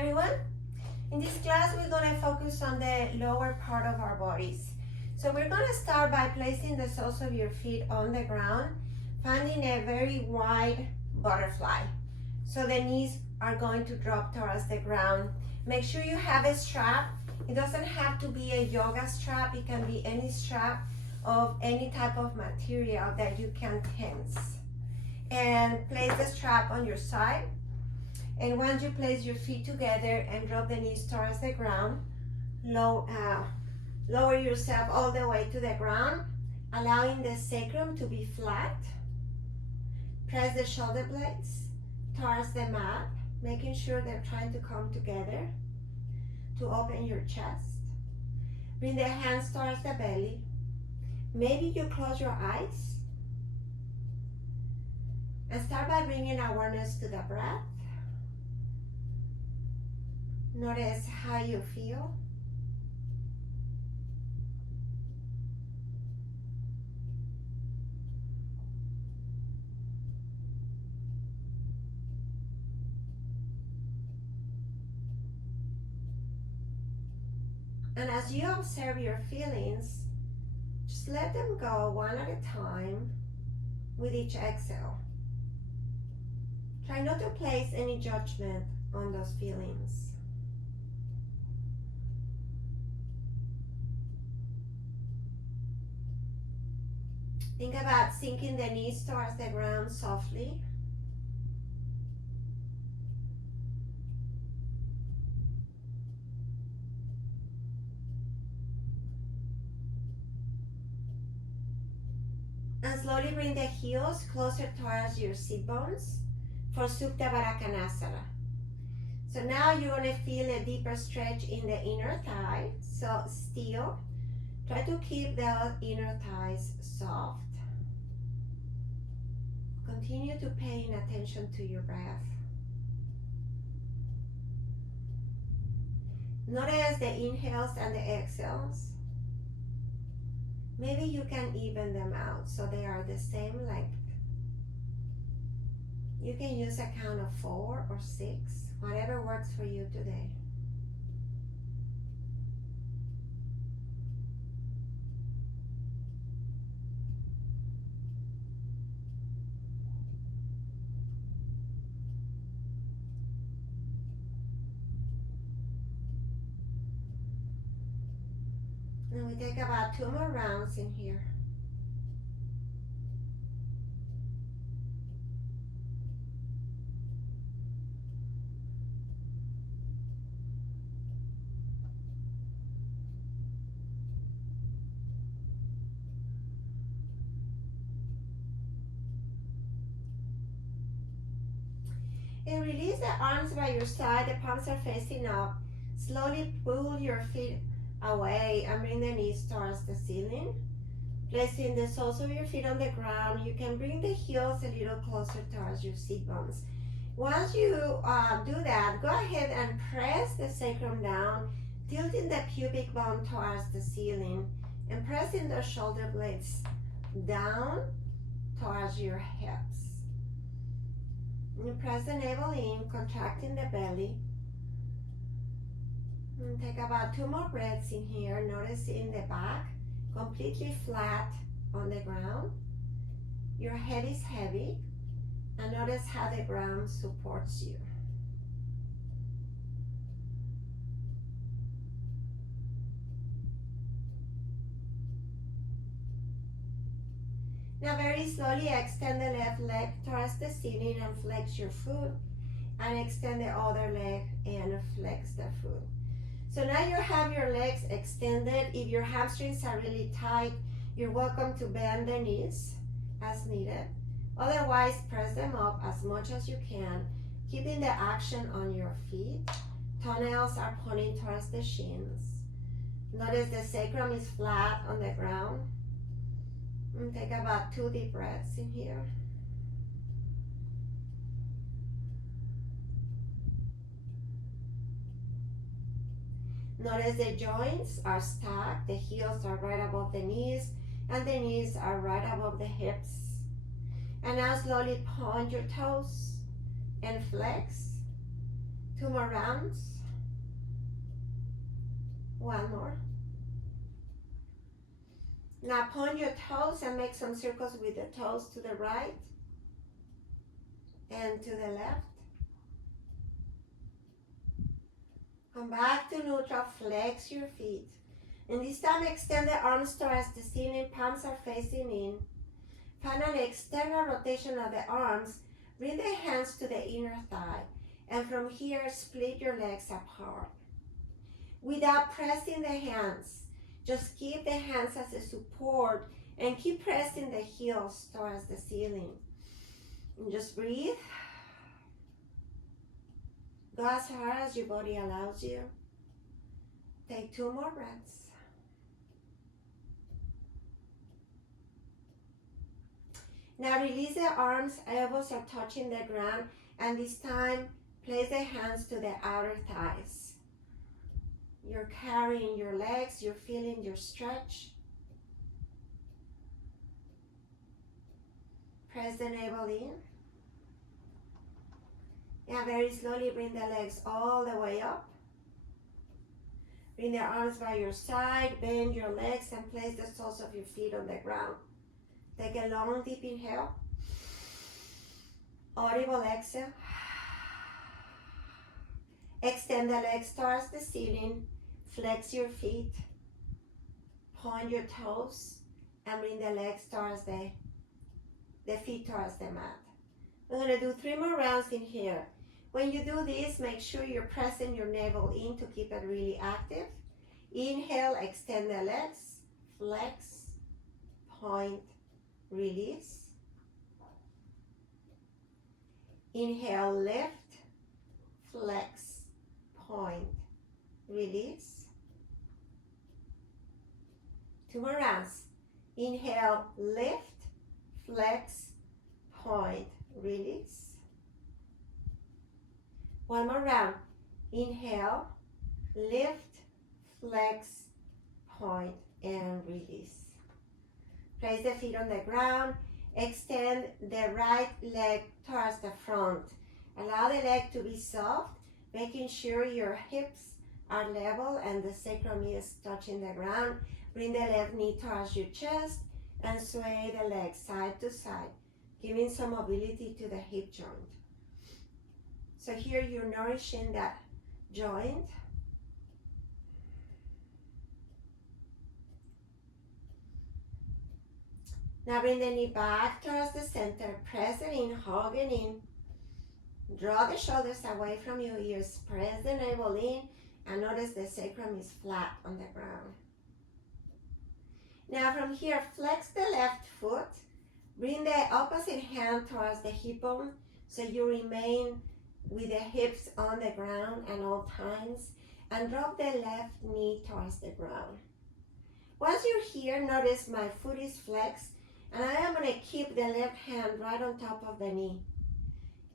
everyone. In this class, we're going to focus on the lower part of our bodies. So we're going to start by placing the soles of your feet on the ground, finding a very wide butterfly. So the knees are going to drop towards the ground. Make sure you have a strap. It doesn't have to be a yoga strap. It can be any strap of any type of material that you can tense. And place the strap on your side. And once you place your feet together and drop the knees towards the ground, lower yourself all the way to the ground, allowing the sacrum to be flat. Press the shoulder blades towards the mat, making sure they're trying to come together to open your chest. Bring the hands towards the belly. Maybe you close your eyes. And start by bringing awareness to the breath. Notice how you feel. And as you observe your feelings, just let them go one at a time with each exhale. Try not to place any judgment on those feelings. Think about sinking the knees towards the ground softly. And slowly bring the heels closer towards your sit bones for Supta Baddha. So now you're going to feel a deeper stretch in the inner thigh. So still, try to keep the inner thighs soft. Continue to pay attention to your breath. Notice the inhales and the exhales. Maybe you can even them out so they are the same length. You can use a count of 4 or 6, whatever works for you today. And we take about 2 more rounds in here. And release the arms by your side, the palms are facing up. Slowly pull your feet away and bring the knees towards the ceiling. Placing the soles of your feet on the ground, you can bring the heels a little closer towards your sit bones. Once you do that, go ahead and press the sacrum down, tilting the pubic bone towards the ceiling and pressing the shoulder blades down towards your hips. You press the navel in, contracting the belly. And take about 2 more breaths in here. Notice in the back, completely flat on the ground. Your head is heavy, and notice how the ground supports you. Now very slowly extend the left leg towards the ceiling and flex your foot, and extend the other leg and flex the foot. So now you have your legs extended. If your hamstrings are really tight, you're welcome to bend the knees as needed. Otherwise, press them up as much as you can, keeping the action on your feet. Toenails are pointing towards the shins. Notice the sacrum is flat on the ground. And take about 2 deep breaths in here. Notice the joints are stacked, the heels are right above the knees, and the knees are right above the hips. And now slowly point your toes and flex 2 more rounds. 1 more. Now point your toes and make some circles with the toes to the right and to the left. Come back to neutral, flex your feet. And this time extend the arms towards the ceiling, palms are facing in. Find an external rotation of the arms. Bring the hands to the inner thigh. And from here, split your legs apart. Without pressing the hands, just keep the hands as a support and keep pressing the heels towards the ceiling. And just breathe. Go as hard as your body allows you. Take 2 more breaths. Now release the arms, elbows are touching the ground, and this time place the hands to the outer thighs. You're carrying your legs, you're feeling your stretch. Press the navel in. Now very slowly bring the legs all the way up. Bring the arms by your side, bend your legs and place the soles of your feet on the ground. Take a long deep inhale. Audible exhale. Extend the legs towards the ceiling. Flex your feet. Point your toes and bring the legs towards the feet towards the mat. We're going to do 3 more rounds in here. When you do this, make sure you're pressing your navel in to keep it really active. Inhale, extend the legs, flex, point, release. Inhale, lift, flex, point, release. 2 more rounds. Inhale, lift, flex, point, release. 1 more round. Inhale, lift, flex, point, and release. Place the feet on the ground. Extend the right leg towards the front. Allow the leg to be soft, making sure your hips are level and the sacrum is touching the ground. Bring the left knee towards your chest and sway the leg side to side, giving some mobility to the hip joint. So here you're nourishing that joint. Now bring the knee back towards the center, press it in, hug it in. Draw the shoulders away from your ears, press the navel in, and notice the sacrum is flat on the ground. Now from here, flex the left foot, bring the opposite hand towards the hip bone so you remain with the hips on the ground at all times, and drop the left knee towards the ground. Once you're here, notice my foot is flexed, and I am going to keep the left hand right on top of the knee.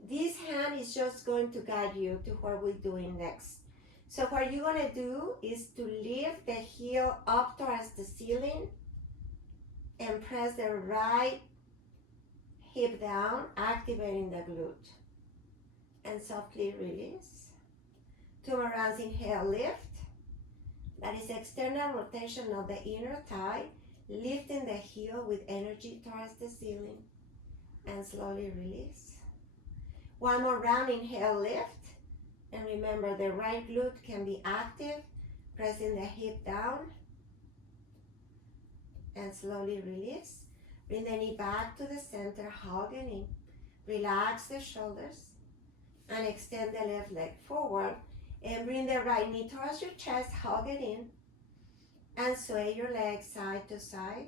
This hand is just going to guide you to what we're doing next. So what you're going to do is to lift the heel up towards the ceiling and press the right hip down, activating the glute. And softly release. 2 more rounds. Inhale, lift. That is external rotation of the inner thigh, lifting the heel with energy towards the ceiling. And slowly release. 1 more round. Inhale, lift. And remember, the right glute can be active, pressing the hip down. And slowly release. Bring the knee back to the center, hug it in. Relax the shoulders. And extend the left leg forward and bring the right knee towards your chest, hug it in, and sway your legs side to side,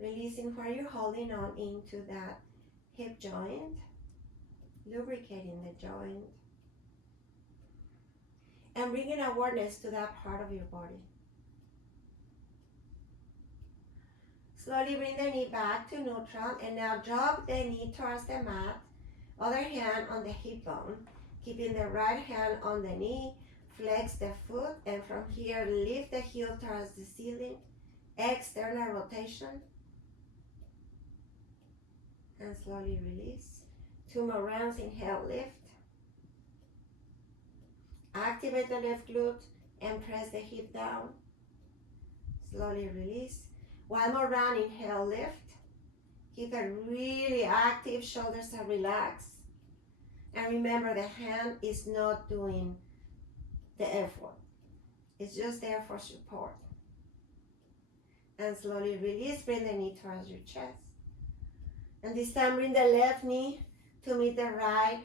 releasing where you're holding on into that hip joint, lubricating the joint, and bringing awareness to that part of your body. Slowly bring the knee back to neutral, and now drop the knee towards the mat. Other hand on the hip bone, keeping the right hand on the knee. Flex the foot, and from here, lift the heel towards the ceiling. External rotation. And slowly release. 2 more rounds. Inhale, lift. Activate the left glute and press the hip down. Slowly release. 1 more round. Inhale, lift. Keep it really active. Shoulders are relaxed. And remember, the hand is not doing the effort. It's just there for support. And slowly release. Bring the knee towards your chest. And this time, bring the left knee to meet the right.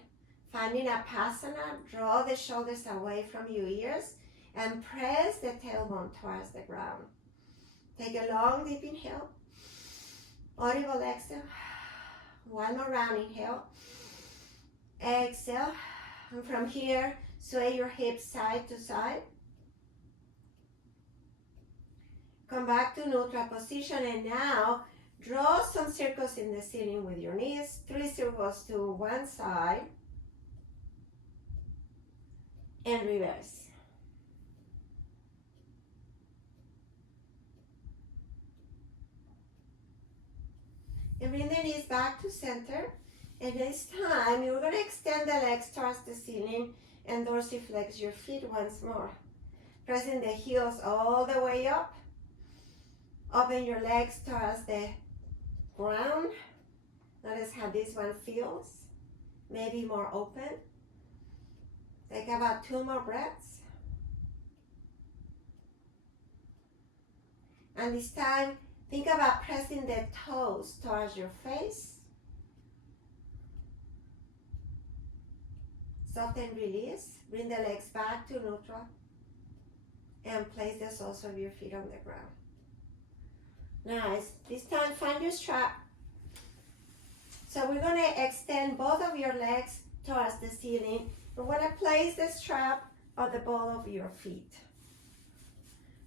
Finding a pasana, draw the shoulders away from your ears and press the tailbone towards the ground. Take a long, deep inhale. Audible exhale. 1 more round. Inhale. Exhale. And from here, sway your hips side to side. Come back to neutral position, and now draw some circles in the ceiling with your knees. 3 circles to one side. And reverse. And bring the knees back to center. And this time, you're going to extend the legs towards the ceiling and dorsiflex your feet once more. Pressing the heels all the way up. Open your legs towards the ground. Notice how this one feels. Maybe more open. Take about 2 more breaths. And this time, think about pressing the toes towards your face. Soften, release. Bring the legs back to neutral. And place the soles of your feet on the ground. Nice. This time, find your strap. So we're going to extend both of your legs towards the ceiling. We're going to place the strap on the ball of your feet.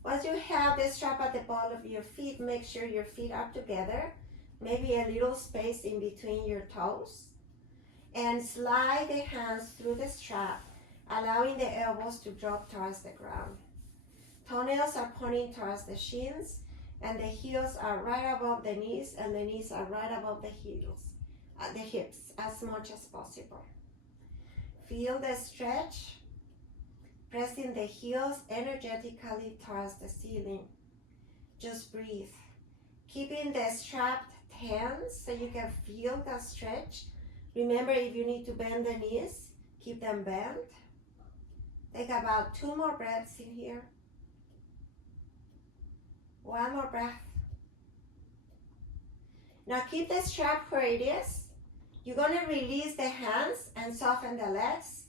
Once you have the strap at the ball of your feet, make sure your feet are together. Maybe a little space in between your toes. And slide the hands through the strap, allowing the elbows to drop towards the ground. Toenails are pointing towards the shins, and the heels are right above the knees, and the knees are right above the hips, as much as possible. Feel the stretch, pressing the heels energetically towards the ceiling. Just breathe. Keeping the strap tense so you can feel the stretch. Remember, if you need to bend the knees, keep them bent. Take about 2 more breaths in here. 1 more breath. Now keep the strap where it is. You're going to release the hands and soften the legs.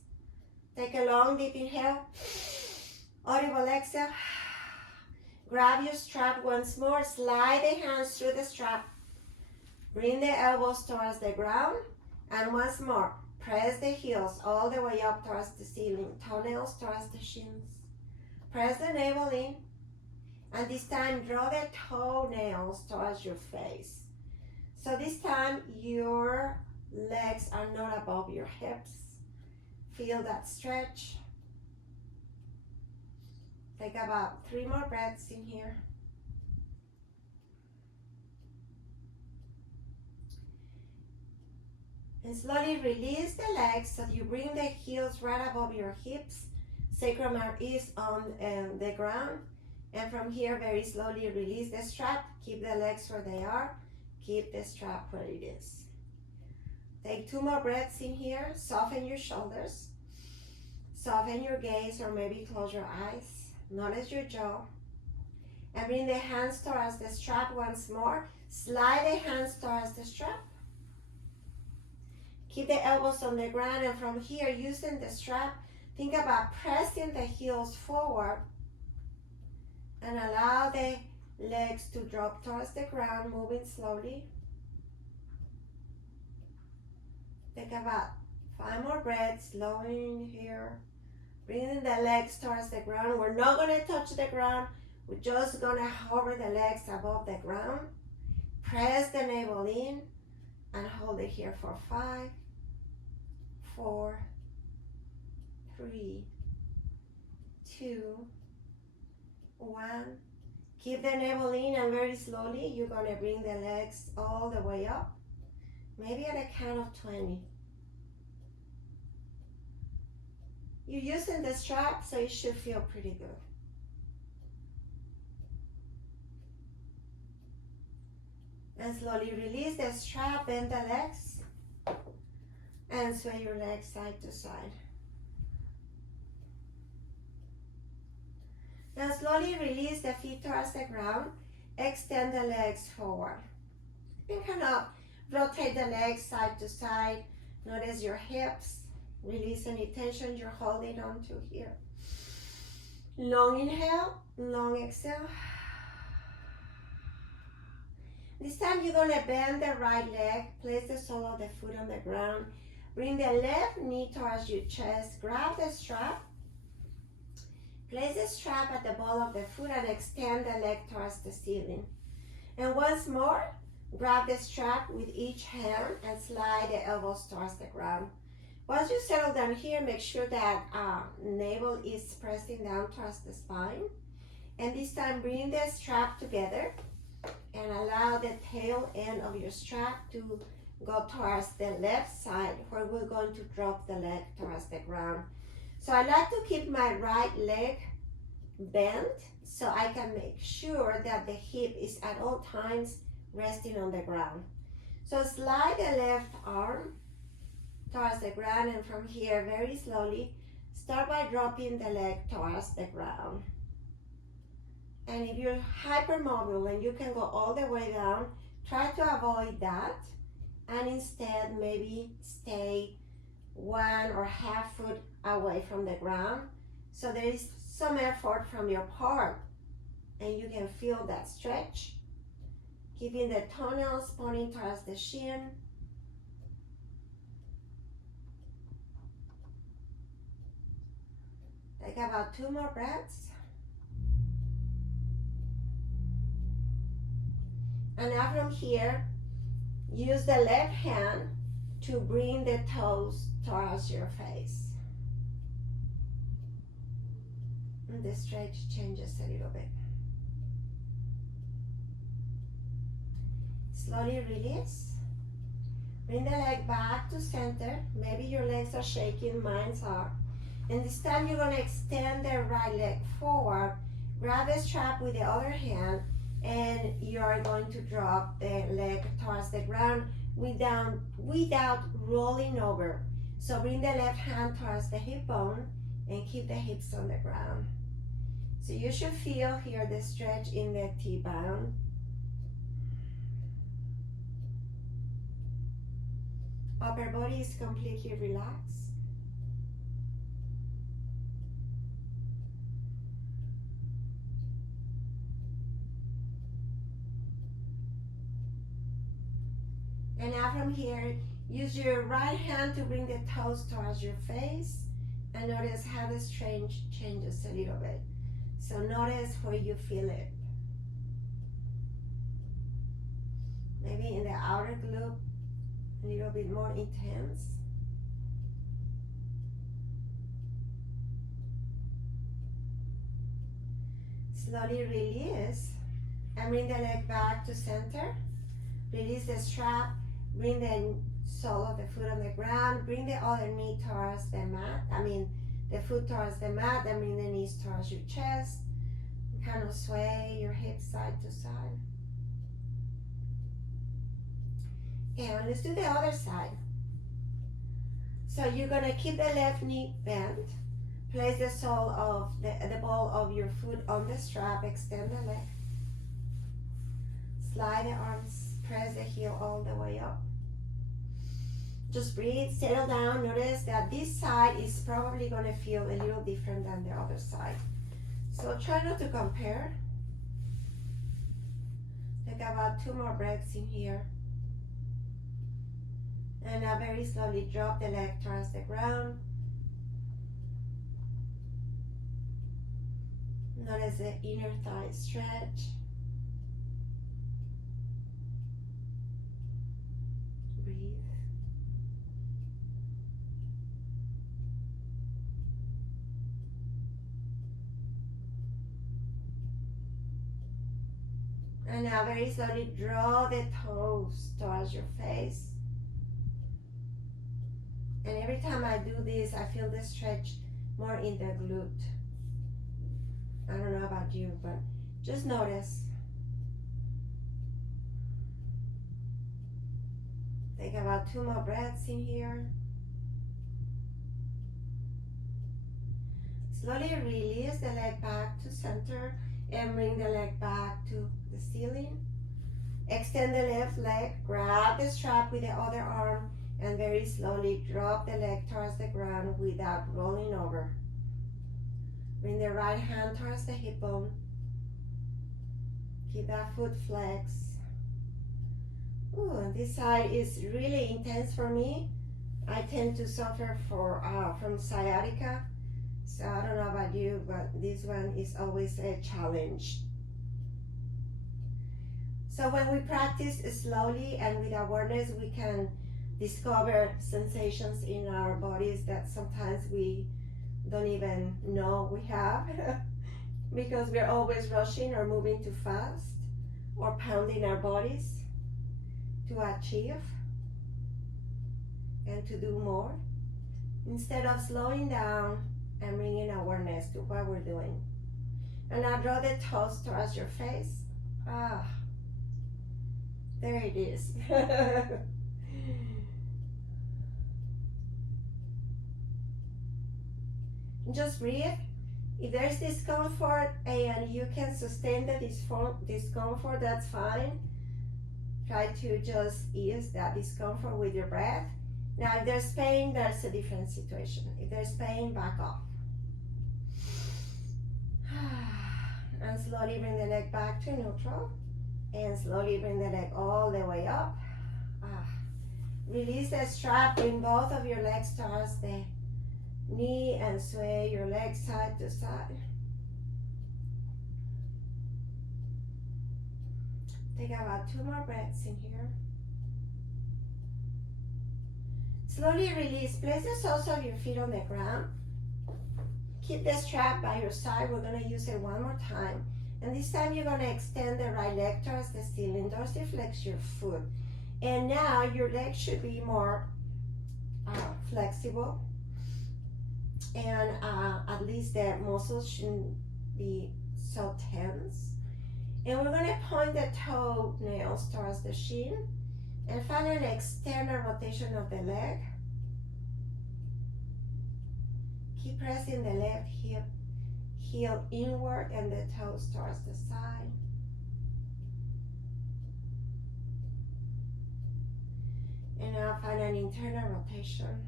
Take a long, deep inhale. Audible exhale. Grab your strap once more. Slide the hands through the strap. Bring the elbows towards the ground. And once more, press the heels all the way up towards the ceiling. Toenails towards the shins. Press the navel in. And this time, draw the toenails towards your face. So this time, your legs are not above your hips. Feel that stretch. Take about 3 more breaths in here. And slowly release the legs so you bring the heels right above your hips. Sacrum is on the ground. And from here, very slowly release the strap. Keep the legs where they are. Keep the strap where it is. Take 2 more breaths in here. Soften your shoulders. Soften your gaze, or maybe close your eyes. Notice your jaw. And bring the hands towards the strap once more. Slide the hands towards the strap. Keep the elbows on the ground, and from here, using the strap, think about pressing the heels forward and allow the legs to drop towards the ground, moving slowly. Take about 5 more breaths, slowing here. Bringing the legs towards the ground. We're not going to touch the ground. We're just going to hover the legs above the ground. Press the navel in and hold it here for 5, 4, 3, 2, 1. Keep the navel in, and very slowly you're going to bring the legs all the way up. Maybe at a count of 20. You're using the strap, so it should feel pretty good. And slowly release the strap, bend the legs, and sway your legs side to side. Now slowly release the feet towards the ground, extend the legs forward. You can kind of rotate the legs side to side. Notice your hips, release any tension you're holding on to here. Long inhale, long exhale. This time you're gonna bend the right leg, place the sole of the foot on the ground, bring the left knee towards your chest, grab the strap, place the strap at the ball of the foot and extend the leg towards the ceiling. And once more, grab the strap with each hand and slide the elbows towards the ground. Once you settle down here, make sure that navel is pressing down towards the spine. And this time bring the strap together and allow the tail end of your strap to go towards the left side where we're going to drop the leg towards the ground. So I like to keep my right leg bent so I can make sure that the hip is at all times resting on the ground. So slide the left arm towards the ground, and from here very slowly start by dropping the leg towards the ground. And if you're hypermobile and you can go all the way down, try to avoid that and instead maybe stay 1 or half foot away from the ground so there is some effort from your part and you can feel that stretch. Keeping the toenails pointing towards the shin. Take about 2 more breaths. And now from here, use the left hand to bring the toes towards your face. And the stretch changes a little bit. Slowly release. Bring the leg back to center. Maybe your legs are shaking, mine are. And this time you're going to extend the right leg forward. Grab the strap with the other hand, and you are going to drop the leg towards the ground without rolling over. So bring the left hand towards the hip bone and keep the hips on the ground. So you should feel here the stretch in the T-bone. Upper body is completely relaxed. And now from here, use your right hand to bring the toes towards your face and notice how the stretch changes a little bit. So notice where you feel it. Maybe in the outer glute, a little bit more intense. Slowly release and bring the leg back to center. Release the strap, bring the sole of the foot on the ground, bring the other knee towards the mat, the foot towards the mat, and bring the knees towards your chest. Kind of sway your hips side to side. And let's do the other side. So you're gonna keep the left knee bent, place the sole of the ball of your foot on the strap, extend the leg, slide the arms, press the heel all the way up. Just breathe, settle down. Notice that this side is probably gonna feel a little different than the other side. So try not to compare. Take about 2 more breaths in here. And now very slowly drop the leg towards the ground. Notice the inner thigh stretch. Breathe. And now very slowly draw the toes towards your face. And every time I do this, I feel the stretch more in the glute. I don't know about you, but just notice. Take about 2 more breaths in here. Slowly release the leg back to center and bring the leg back to the ceiling. Extend the left leg, grab the strap with the other arm, and very slowly drop the leg towards the ground without rolling over. Bring the right hand towards the hip bone. Keep that foot flexed. Ooh, this side is really intense for me. I tend to suffer from sciatica. So I don't know about you, but this one is always a challenge. So when we practice slowly and with awareness, we can discover sensations in our bodies that sometimes we don't even know we have because we're always rushing or moving too fast or pounding our bodies to achieve and to do more instead of slowing down and bringing awareness to what we're doing. And now draw the toes towards your face. There it is. Just breathe. If there's discomfort and you can sustain the discomfort, that's fine. Try to just ease that discomfort with your breath. Now, if there's pain, that's a different situation. If there's pain, back off. And slowly bring the leg back to neutral. And slowly bring the leg all the way up. Release the strap, bring both of your legs towards the knee and sway your legs side to side. Take about 2 more breaths in here. Slowly release. Place the soles of your feet on the ground. Keep the strap by your side. We're going to use it one more time. And this time you're going to extend the right leg towards the ceiling. Dorsiflex your foot. And now your legs should be more flexible. And at least the muscles shouldn't be so tense. And we're going to point the toenails towards the shin. And finally extend the rotation of the leg. Keep pressing the left hip heel inward and the toes towards the side. And now find an internal rotation.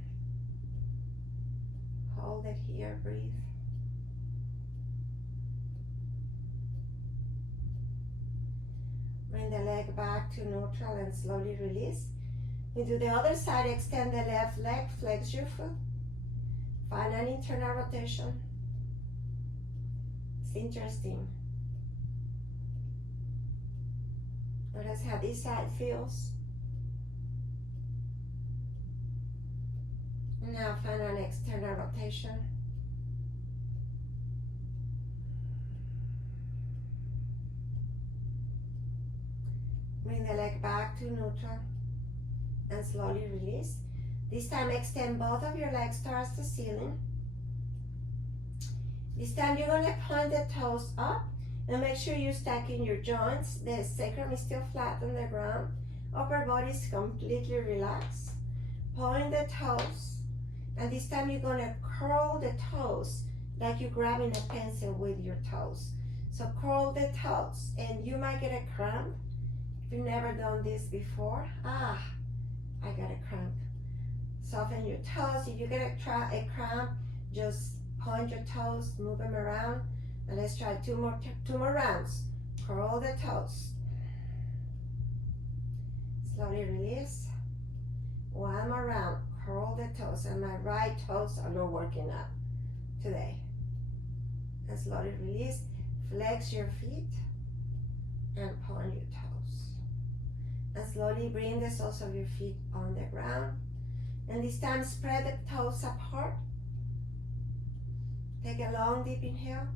Hold it here, breathe. Bring the leg back to neutral and slowly release. We do the other side, extend the left leg, flex your foot. Find an internal rotation. It's interesting. Notice how this side feels. Now find an external rotation. Bring the leg back to neutral and slowly release. This time extend both of your legs towards the ceiling. This time you're going to point the toes up and make sure you're stacking your joints. The sacrum is still flat on the ground. Upper body is completely relaxed. Point the toes. And this time you're going to curl the toes like you're grabbing a pencil with your toes. So curl the toes and you might get a cramp. If you've never done this before, I got a cramp. Soften your toes. If you get a cramp, just point your toes, move them around, and let's try two more rounds. Curl the toes. Slowly release. One more round. Curl the toes, and my right toes are not working out today. And slowly release. Flex your feet and point your toes. And slowly bring the soles of your feet on the ground. And this time spread the toes apart. Take a long deep inhale.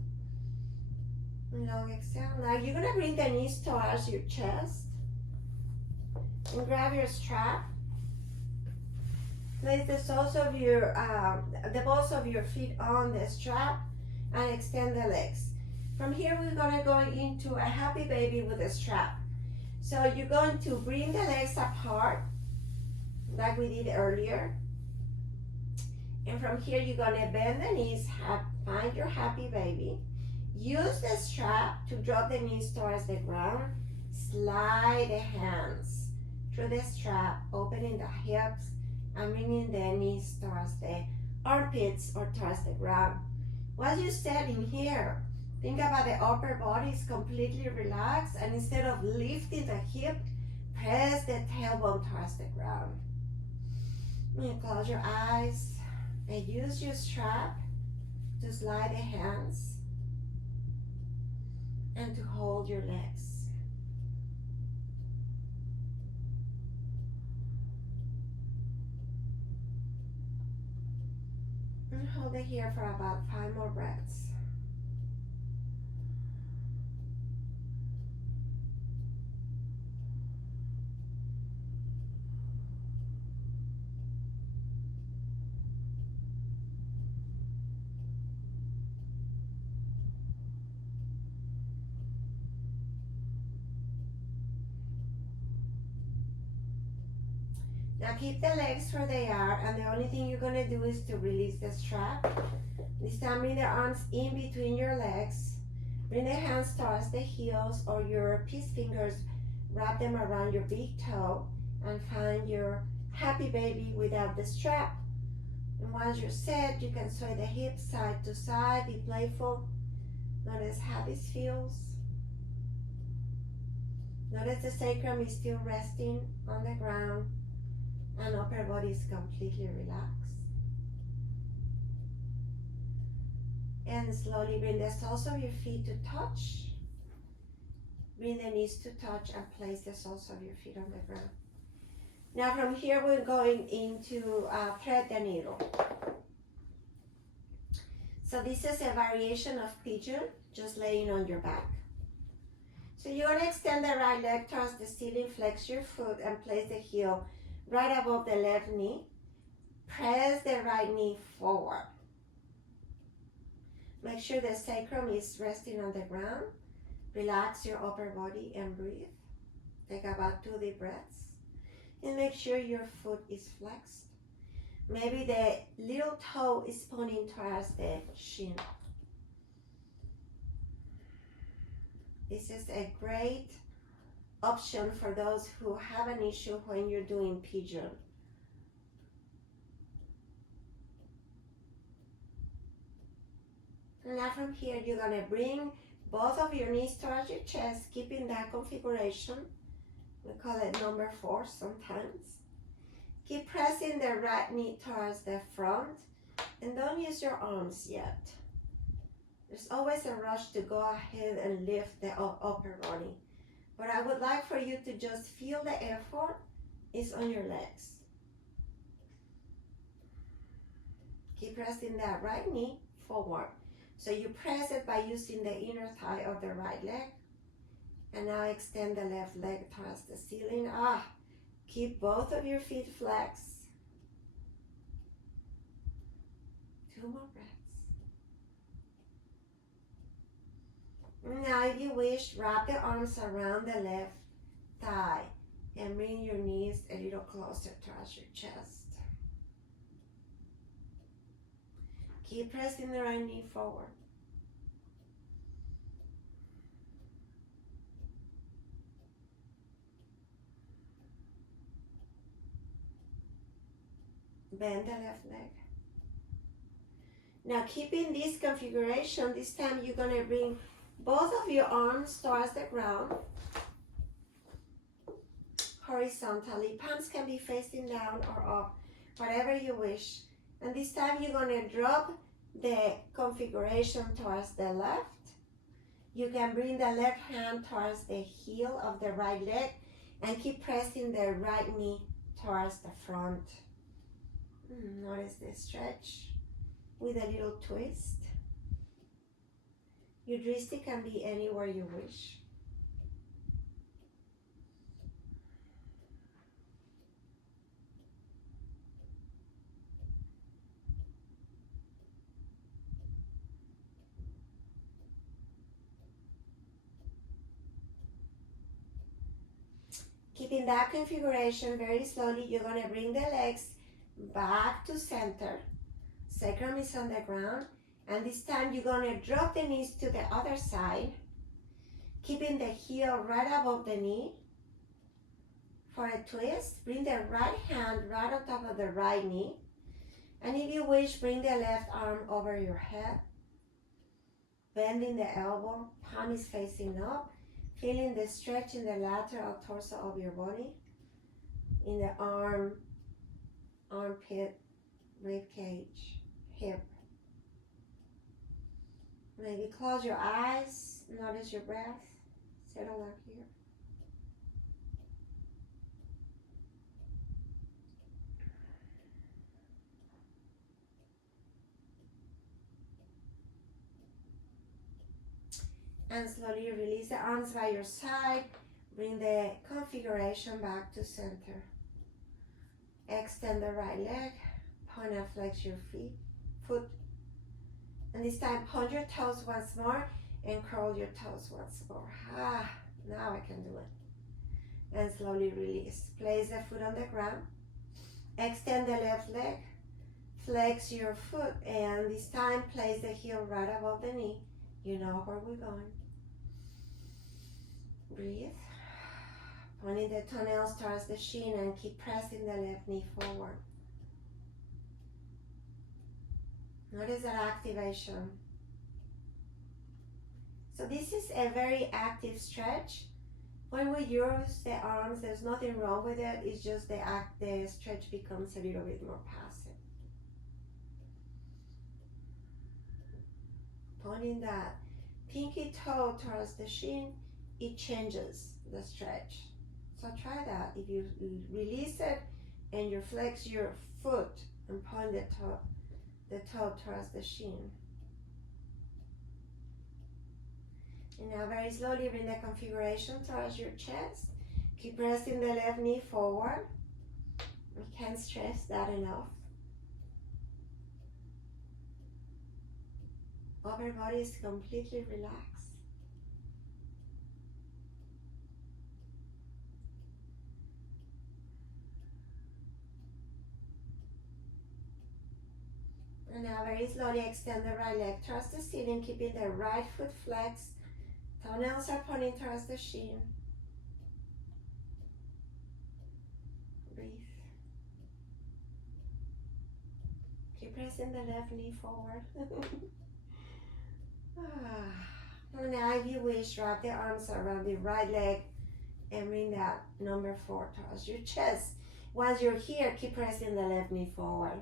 Long exhale. Now you're going to bring the knees towards your chest. And grab your strap. Place the soles of your, the balls of your feet on the strap and extend the legs. From here, we're gonna go into a happy baby with a strap. So you're going to bring the legs apart, like we did earlier. And from here, you're gonna bend the knees, find your happy baby. Use the strap to drop the knees towards the ground. Slide the hands through the strap, opening the hips and bringing the knees towards the armpits or towards the ground. While you're standing here, think about the upper body is completely relaxed, and instead of lifting the hip, press the tailbone towards the ground. And close your eyes and use your strap to slide the hands and to hold your legs. And hold it here for about 5 more breaths. Now keep the legs where they are, and the only thing you're gonna do is to release the strap. This time bring the arms in between your legs. Bring the hands towards the heels or your peace fingers, wrap them around your big toe, and find your happy baby without the strap. And once you're set, you can sway the hips side to side, be playful. Notice how this feels. Notice the sacrum is still resting on the ground and upper body is completely relaxed. And slowly bring the soles of your feet to touch. Bring the knees to touch and place the soles of your feet on the ground. Now from here we're going into thread the needle. So this is a variation of pigeon, just laying on your back. So you're gonna extend the right leg towards the ceiling, flex your foot and place the heel right above the left knee. Press the right knee forward. Make sure the sacrum is resting on the ground. Relax your upper body and breathe. Take about 2 deep breaths. And make sure your foot is flexed. Maybe the little toe is pointing towards the shin. This is a great option for those who have an issue when you're doing pigeon. Now from here, you're gonna bring both of your knees towards your chest, keeping that configuration. We call it number 4 sometimes. Keep pressing the right knee towards the front and don't use your arms yet. There's always a rush to go ahead and lift the upper body. What I would like for you to just feel the effort is on your legs. Keep pressing that right knee forward. So you press it by using the inner thigh of the right leg. And now extend the left leg towards the ceiling. Keep both of your feet flexed. 2 more breaths. Now if you wish, wrap the arms around the left thigh and bring your knees a little closer towards your chest. Keep pressing the right knee forward. Bend the left leg. Now keeping this configuration, this time you're gonna bring both of your arms towards the ground, horizontally. Palms can be facing down or up, whatever you wish. And this time you're gonna drop the configuration towards the left. You can bring the left hand towards the heel of the right leg and keep pressing the right knee towards the front. Notice the stretch with a little twist. Your drishti can be anywhere you wish. keeping that configuration very slowly, you're going to bring the legs back to center. Sacrum is on the ground. And this time you're going to drop the knees to the other side, keeping the heel right above the knee. For a twist, bring the right hand right on top of the right knee. And if you wish, bring the left arm over your head. Bending the elbow, palm is facing up. Feeling the stretch in the lateral torso of your body. In the arm, armpit, rib cage, hip. Maybe close your eyes, notice your breath, settle out here. And slowly release the arms by your side, bring the configuration back to center. Extend the right leg, point and flex your foot. And this time, point your toes once more and curl your toes once more. Now I can do it. And slowly release. Place the foot on the ground. Extend the left leg. Flex your foot. And this time, place the heel right above the knee. You know where we're going. Breathe. Pointing the toenails towards the shin and keep pressing the left knee forward. Notice that activation. So this is a very active stretch. When we use the arms, there's nothing wrong with it. It's just the stretch becomes a little bit more passive. Pointing that pinky toe towards the shin, it changes the stretch. So try that. If you release it and you flex your foot and point the toe towards the shin. And now very slowly bring the configuration towards your chest. Keep pressing the left knee forward. We can't stress that enough. Upper body is completely relaxed. And now very slowly extend the right leg towards the ceiling, keeping the right foot flexed. Toenails are pointing towards the shin. Breathe. Keep pressing the left knee forward. And now if you wish, wrap the arms around the right leg and bring that number 4 towards your chest. Once you're here, keep pressing the left knee forward.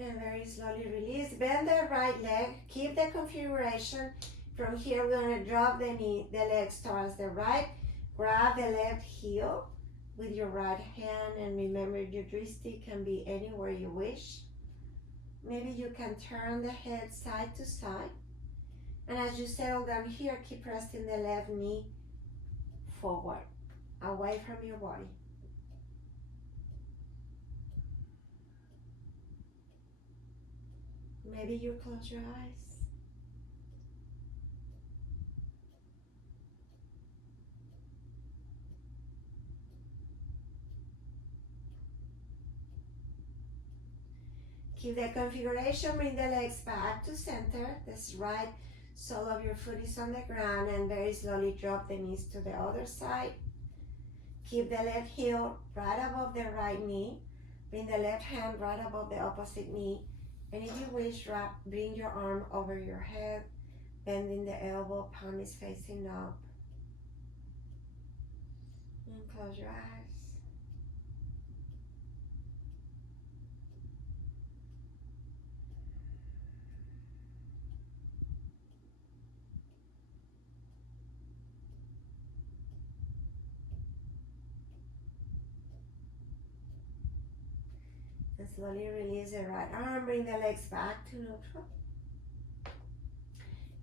And very slowly release. Bend the right leg. Keep the configuration. From here, we're going to drop the legs towards the right. Grab the left heel with your right hand. And remember, your joystick can be anywhere you wish. Maybe you can turn the head side to side. And as you settle down here, keep pressing the left knee forward, away from your body. Maybe you close your eyes. Keep the configuration, bring the legs back to center. This right sole of your foot is on the ground and very slowly drop the knees to the other side. Keep the left heel right above the right knee. Bring the left hand right above the opposite knee. And if you wish, bring your arm over your head, bending the elbow, palm is facing up. And close your eyes. And slowly release the right arm, bring the legs back to neutral.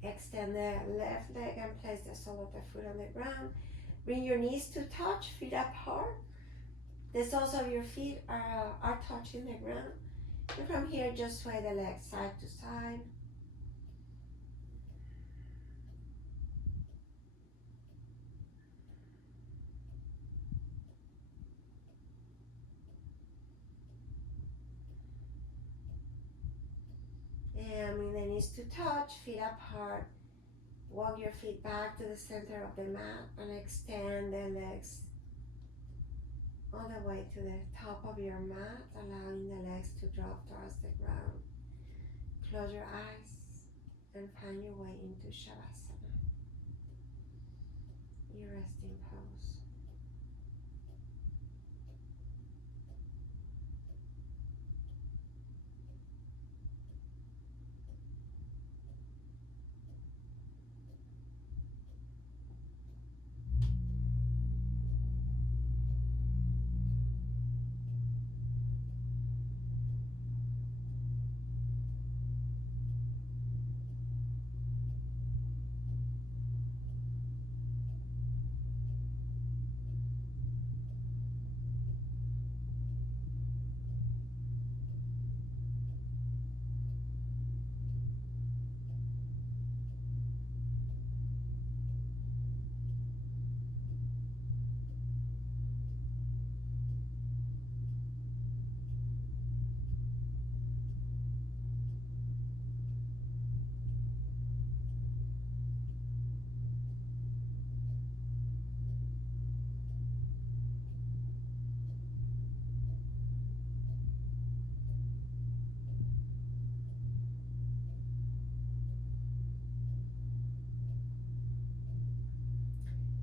Extend the left leg and place the sole of the foot on the ground. Bring your knees to touch, feet apart. The soles of your feet are touching the ground. And from here, just sway the legs side to side. And bring the knees to touch, feet apart. Walk your feet back to the center of the mat and extend the legs all the way to the top of your mat, allowing the legs to drop towards the ground. Close your eyes and find your way into Shavasana, your resting pose.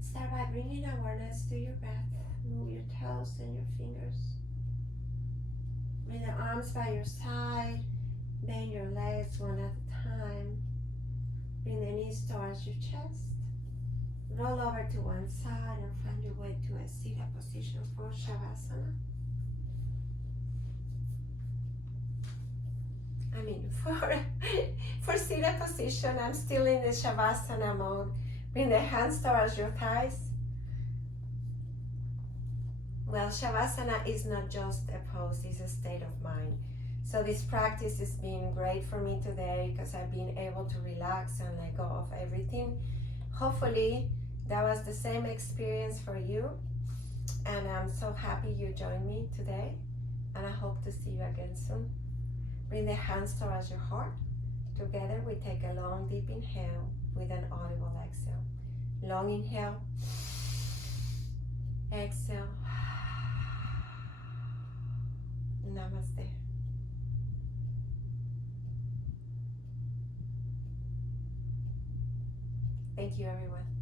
Start by bringing awareness to your breath. Move your toes and your fingers. Bring the arms by your side. Bend your legs one at a time. Bring the knees towards your chest. Roll over to one side and find your way to a seated position for Shavasana. For seated position, I'm still in the Shavasana mode. Bring the hands towards your thighs. Well, Shavasana is not just a pose, it's a state of mind. So this practice has been great for me today because I've been able to relax and let go of everything. Hopefully that was the same experience for you. And I'm so happy you joined me today. And I hope to see you again soon. Bring the hands towards your heart. Together we take a long deep inhale with an audible exhale. Long inhale. Exhale. Namaste. Thank you, everyone.